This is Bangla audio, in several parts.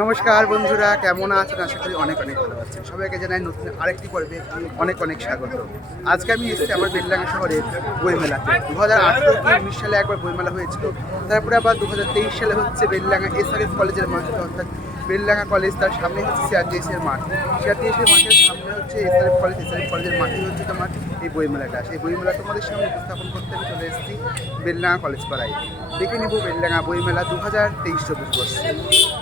নমস্কার বন্ধুরা, কেমন আছেন? আশা করি অনেক অনেক ভালো আছেন। সবাইকে জানাই নতুন আরেকটি পর্বে অনেক অনেক স্বাগত। আজকে আমি এসেছি আমার বেলডাঙ্গা শহরের বইমেলাতে। 2018-19 সালে একবার বইমেলা হয়েছিল, তারপরে আবার 2023 সালে হচ্ছে বেলডাঙ্গা SRF কলেজের মাঠে, অর্থাৎ বেলডাঙ্গা কলেজ, তার সামনে হচ্ছে CRTS এর মাঠ। CRTS এর মাঠের সামনে হচ্ছে SRF কলেজ, SRF কলেজের মাঠেই হচ্ছে তোমার এই বইমেলাটা। সেই বইমেলা তোমাদের সামনে উপস্থাপন করতে আমি চলে এসেছি বেলডাঙ্গা কলেজ পাড়ায়। দেখে নেব বেলডাঙ্গা বইমেলা 2023-24 বর্ষে।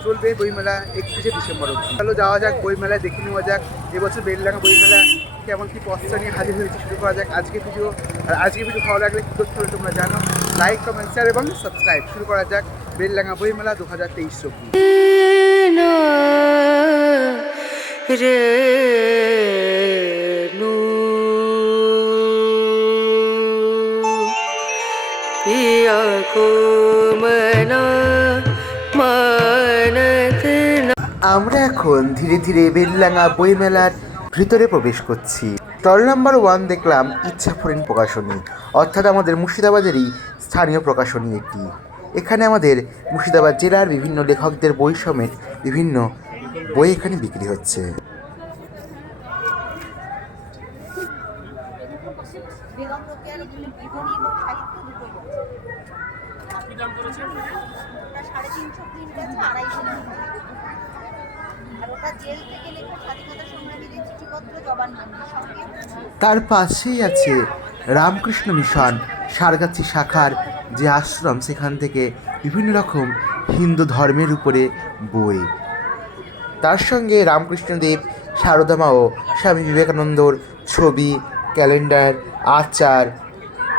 চলবে বইমেলা 31শে ডিসেম্বর অবধি। চলো যাওয়া যাক বইমেলায়, দেখে নেওয়া যাক এবছর বেলডাঙ্গা বইমেলা কেমন কী পশ্চা নিয়ে হাজির হয়েছে। শুরু করা যাক আজকে ভিডিও। আর আজকে ভিডিও ভালো লাগলে কী করতে হবে তোমরা জানো, লাইক, কমেন্ট, শেয়ার এবং সাবস্ক্রাইব। শুরু করা যাক বেলডাঙ্গা বইমেলা 2023-24। আমরা এখন ধীরে ধীরে বেলডাঙ্গা বইমেলার ভিতরে প্রবেশ করছি। স্টল নাম্বার 1 দেখলাম ইচ্ছাফড়িং প্রকাশনী, অর্থাৎ আমাদের মুর্শিদাবাদেরই স্থানীয় প্রকাশনী এটি। এখানে আমাদের মুর্শিদাবাদ জেলার বিভিন্ন লেখকদের বই সমেত বিভিন্ন বই এখানে বিক্রি হচ্ছে। তার পাশেই আছে রামকৃষ্ণ মিশন সারগাছি শাখার যে আশ্রম, সেখান থেকে বিভিন্ন রকম হিন্দু ধর্মের উপরে বই। তার সঙ্গে রামকৃষ্ণদেব, সারদামা ও স্বামী বিবেকানন্দর ছবি, ক্যালেন্ডার, আচার,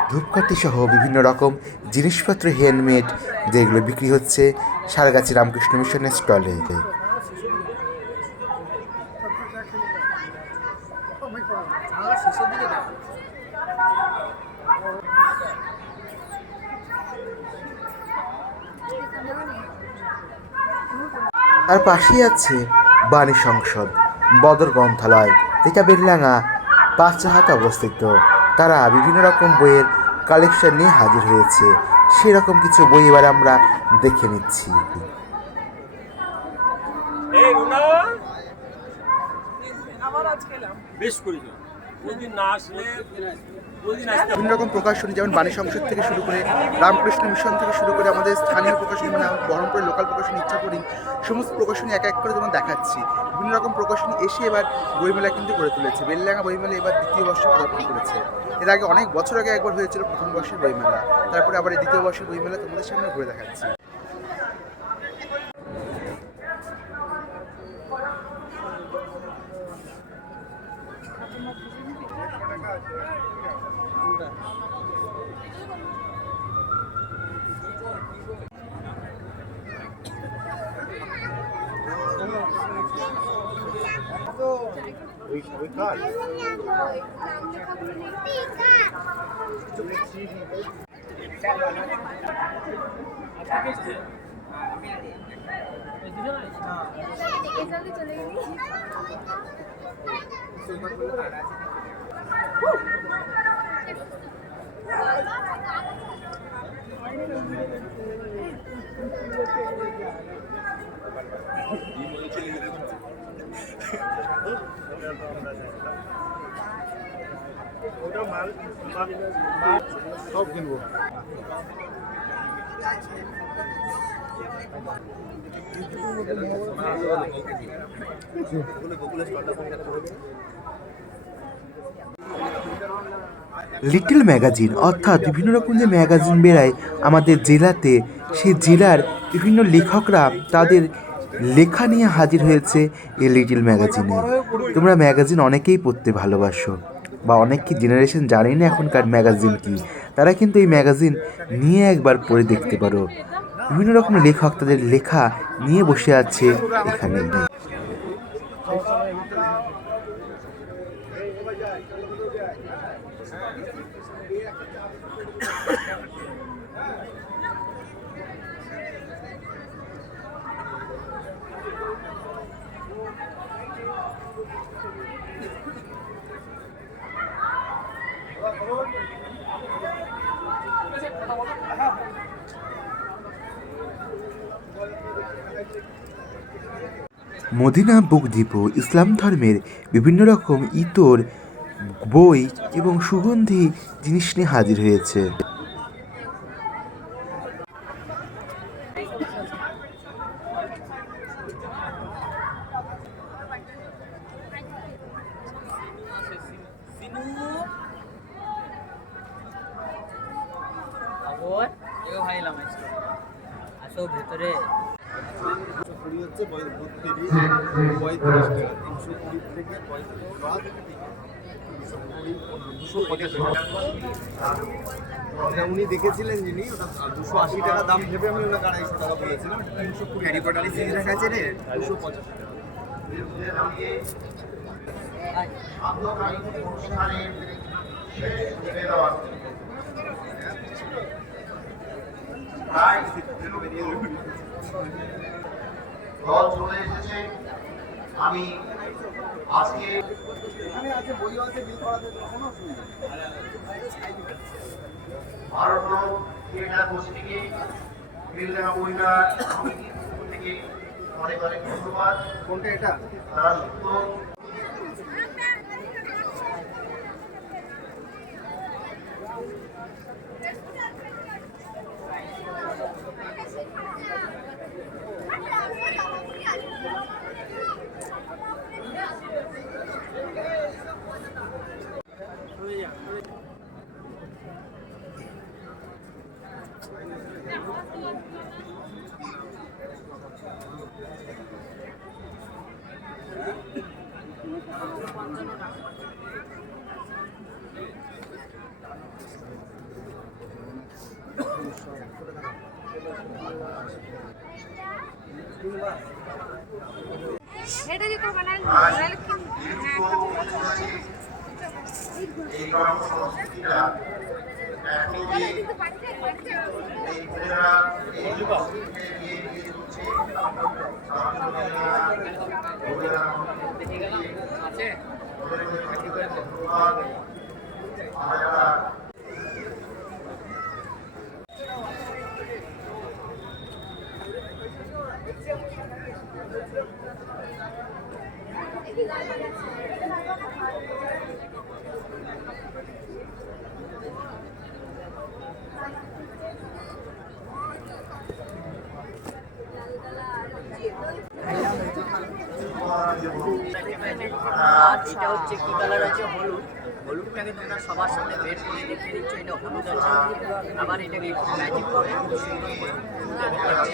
ধূপকাঠি সহ বিভিন্ন রকম জিনিসপত্র হ্যান্ডমেড, যেগুলো বিক্রি হচ্ছে সারগাছি রামকৃষ্ণ মিশনের স্টলে। আর পাশেই আছে বাণী সংসদ বদর গ্রন্থালয়, যেটা বেলডাঙ্গা পাঁচহাতে অবস্থিত। তারা বিভিন্ন রকম বইয়ের কালেকশন নিয়ে হাজির হয়েছে। সেরকম কিছু বই এবার আমরা দেখে নিচ্ছি। বিভিন্ন রকম প্রকাশনী, যেমন বাণী সংসদ থেকে শুরু করে রামকৃষ্ণ মিশন থেকে শুরু করে আমাদের স্থানীয় প্রকাশনী, মানে বহরমপুরের লোকাল প্রকাশনী, ইচ্ছাফড়িং, সমস্ত প্রকাশনী এক এক করে যেমন দেখাচ্ছি। বিভিন্ন রকম প্রকাশনী এসে এবার বইমেলা কিন্তু করে তুলেছে। বেলডাঙ্গা বইমেলা এবার দ্বিতীয় বর্ষে পদার্পণ করেছে। এর আগে অনেক বছর আগে একবার হয়েছিল প্রথম বর্ষের বইমেলা, তারপরে আবার এই দ্বিতীয় বর্ষের বইমেলা তোমাদের সামনে ঘুরে দেখাচ্ছি। সব কিনবো। লিটল ম্যাগাজিন, অর্থাৎ বিভিন্ন রকম যে ম্যাগাজিন বেরায় আমাদের জেলাতে, সেই জেলার বিভিন্ন লেখকরা তাদের লেখা নিয়ে হাজির হয়েছে এই লিটল ম্যাগাজিনে। তোমরা ম্যাগাজিন অনেকেই পড়তে ভালোবাসো, বা অনেক জেনারেশন জানে না এখনকার ম্যাগাজিন কি, তারা কিন্তু এই ম্যাগাজিন নিয়ে একবার পড়ে দেখতে পারো। বিভিন্ন রকম লেখক তাদের লেখা নিয়ে বসে আছে এখানে। মদিনা বুক ডিপো ইসলাম ধর্মের বিভিন্ন রকম ইতর, বই এবং সুগন্ধি জিনিস নিয়ে হাজির হয়েছে। আসো ভেতরে। উনি দেখেছিলেন যিনি, ওটা 280 টাকা দাম ভেবে আমি ওনাকে 250 টাকা বলেছিলাম। 320 হ্যারি পটারের সিরিজের কাছে রে 250 টাকা। দল চলে এসেছে। আমি আজকে এখানে আছে, বই আছে, বিল করাতে কোনো অসুবিধা নেই। ভারত থিয়েটার গোষ্ঠীকে বিলডাঙ্গা পরিবার সমিতির পক্ষ থেকে অনেক অনেক ধন্যবাদ। কোনটা এটা? তারা যুক্ত এটা যে তো বানাই এই কর্ম সংস্কৃতিটা এখন যে এই ছেলেরা এই সংস্কৃতিকে নিয়ে এগিয়ে চলছে, আমরা যারা আর এটা হচ্ছে কি কালার আছে? হলুদ। হলুদটাকে তোমরা সবার সাথে বের করে দেখে নিচ্ছ, এটা হলুদ আছে। আবার এটাকে একটু ম্যাজিক করে একটু সুন্দর করে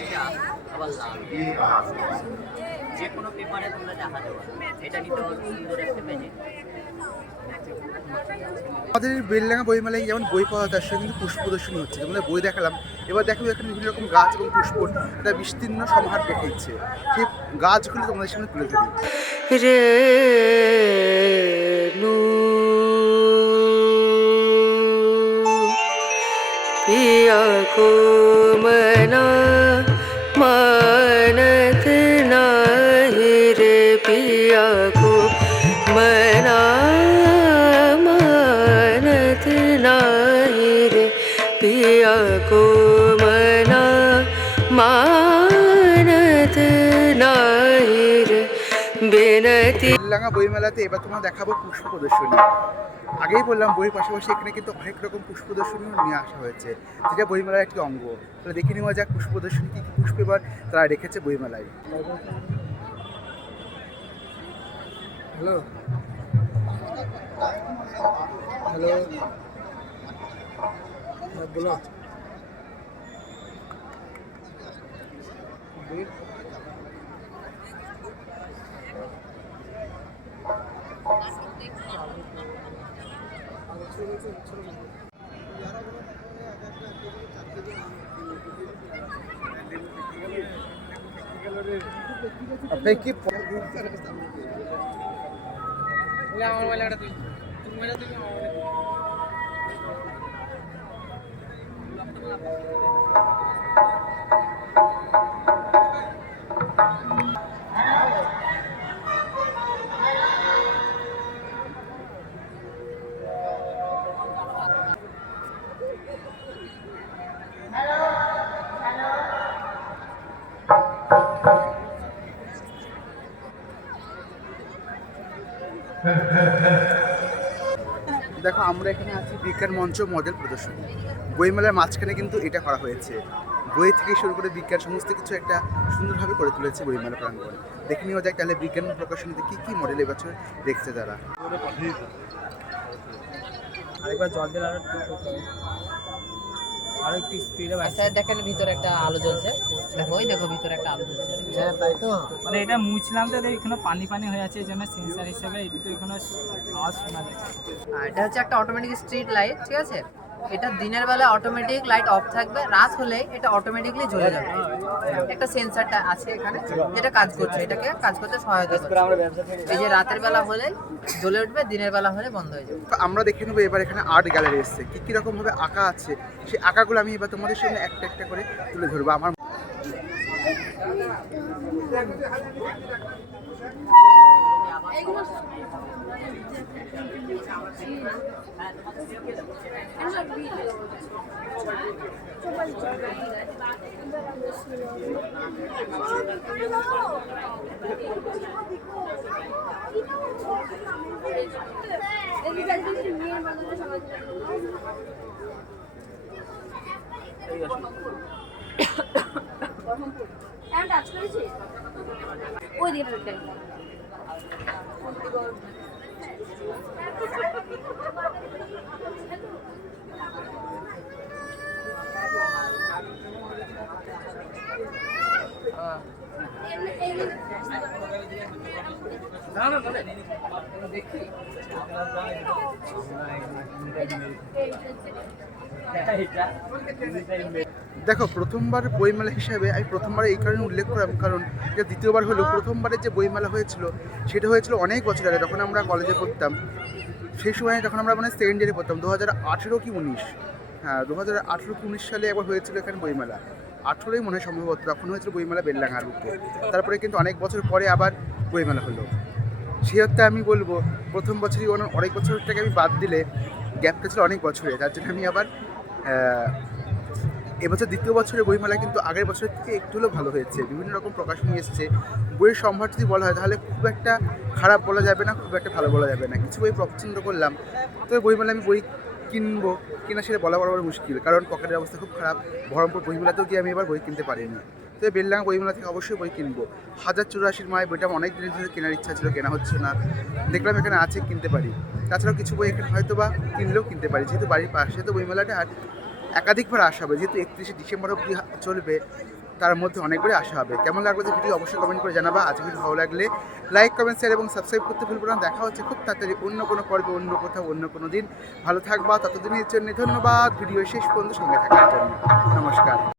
এটা আবার লাল। যে কোনো পেপারে তোমরা দেখাতে পারো। এটা নিতে পারো, সুন্দর একটা ম্যাজিক। আমাদের বেলডাঙ্গা বইমেলায় যেমন বই পাওয়া তার সঙ্গে কিন্তু পুষ্প প্রদর্শনী হচ্ছে। তোমাদের বই দেখালাম, এবার দেখো এখানে বিভিন্ন রকম গাছ এবং পুষ্প একটা বিস্তীর্ণ সমাহার দেখাচ্ছে। সেই গাছগুলো তোমাদের সামনে তুলে ধরি। রে पिया को मना मानत नाही रे, पिया को मना मानत नाही रे, पिया को मना मानत नाही रे, बिनती। বেলডাঙ্গা বইমেলাতে এবার তোমরা দেখাবো পুষ্প প্রদর্শনী। আগেই বললাম বইয়ের পাশাপাশি এখানে কিন্তু অনেক রকম পুষ্প প্রদর্শনীও নিয়ে আসা হয়েছে, যেটা বইমেলার একটি অঙ্গ। তাহলে দেখে নেওয়া যাক পুষ্প প্রদর্শনী কী কী পুষ্প এবার তারা রেখেছে বইমেলায়। হ্যালো হ্যালো, বলো। আপনি কি আমার মোবাইলটা তুই মোবাইলটা তুই দেখো আমরা এখানে আছি বিজ্ঞান মঞ্চ মডেল প্রদর্শনী। বইমেলার মাঝখানে কিন্তু এটা করা হয়েছে। বই থেকে শুরু করে বিজ্ঞান সমস্ত কিছু একটা সুন্দরভাবে করে তুলেছে বইমেলা প্রাঙ্গণ। দেখে নিয়েও যাক তাহলে বিজ্ঞান প্রকাশনীতে কী কী মডেল এবছর দেখছে তারা। আরেকবার জল দিলে আরো একটু স্পিডে আচ্ছা দেখেন ভিতরে একটা আলো জ্বলছে, দেখো ওই দেখো ভিতরে একটা আলো জ্বলছে। তাই তো মানে এটা মুছলাম তো এখানে পানি পানি হয়ে আছে, এই জন্য সেন্সার হিসেবে এই দুটো এখানে আওয়াজ শোনা যাচ্ছে। আর এটা হচ্ছে একটা অটোমেটিক স্ট্রিট লাইট, ঠিক আছে? এটা দিনের বেলা অটোমেটিক লাইট অফ থাকবে, রাত হলে এটা অটোমেটিকলি জ্বলে যাবে। একটা সেন্সারটা আছে এখানে যেটা কাজ করছে, এটাকে কাজ করতে সহায়তা করছে। এই যে রাতের বেলা হলে জ্বলে উঠবে, দিনের বেলা হলে বন্ধ হয়ে যাবে। তো আমরা দেখে নেবো এবার এখানে আর্ট গ্যালারি এসছে, কী কী রকমভাবে আঁকা আছে সেই আঁকাগুলো আমি এবার তোমাদের সামনে একটা একটা করে তুলে ধরবো। আমার ওই দিকে দেখো প্রথমবার বইমেলা হিসাবে আমি প্রথমবার এই কারণে উল্লেখ করলাম, কারণ এটা দ্বিতীয়বার হলো। প্রথমবারের যে বইমেলা হয়েছিল সেটা হয়েছিল অনেক বছর আগে, যখন আমরা কলেজে পড়তাম। সেই সময় যখন আমরা মানে সেকেন্ড ইয়ারে পড়তাম, 2018 কি 19, হ্যাঁ 2018 কি 19 সালে একবার হয়েছিল এখানে বইমেলা। 18ই মনে হয় সম্ভবত, তখন হয়েছিল বইমেলা বেলডাঙ্গার বুকে। তারপরে কিন্তু অনেক বছর পরে আবার বইমেলা হলো। সেই অর্থে আমি বলবো প্রথম বছরই অনেক বছরটাকে আমি বাদ দিলে গ্যাপটা ছিল অনেক বছরে, যার জন্য আমি আবার এবছর দ্বিতীয় বছরের বইমেলা কিন্তু আগের বছরের থেকে একটু হলেও ভালো হয়েছে। বিভিন্ন রকম প্রকাশনী এসছে। বইয়ের সম্ভার যদি বলা হয় তাহলে খুব একটা খারাপ বলা যাবে না, খুব একটা ভালো বলা যাবে না। কিছু বই পছন্দ করলাম, তবে বইমেলা আমি বই কিনবো কিনা সেটা বলা বরাবর মুশকিল, কারণ পকেটের অবস্থা খুব খারাপ। বহরমপুর বইমেলাতেও গিয়ে আমি এবার বই কিনতে পারিনি। তো বেলডাঙ্গা বইমেলা থেকে অবশ্যই বই কিনবো। 1084 মায়ের বইটা আমার অনেক দিনের ধরে কেনার ইচ্ছা ছিল, কেনা হচ্ছে না। দেখলাম এখানে আছে, কিনতে পারি। তাছাড়াও কিছু বই এখানে হয়তো বা কিনলেও কিনতে পারি, যেহেতু বাড়ির পাশে তো বইমেলাটা। আর একাধিকবার আসা হবে, যেহেতু 31শে ডিসেম্বর অবধি চলবে, তার মধ্যে অনেকবারই আসা হবে। কেমন লাগলো যে ভিডিও অবশ্যই কমেন্ট করে জানাবা। আজকে ভিডিও ভালো লাগলে লাইক, কমেন্ট, শেয়ার এবং সাবস্ক্রাইব করতে ভুলবো না। দেখা হচ্ছে খুব তাড়াতাড়ি অন্য কোনো পর্বে, অন্য কোথাও, অন্য কোনো দিন। ভালো থাকবা, ততদিনের জন্য ধন্যবাদ ভিডিও শেষ পর্যন্ত সঙ্গে থাকার জন্য। নমস্কার।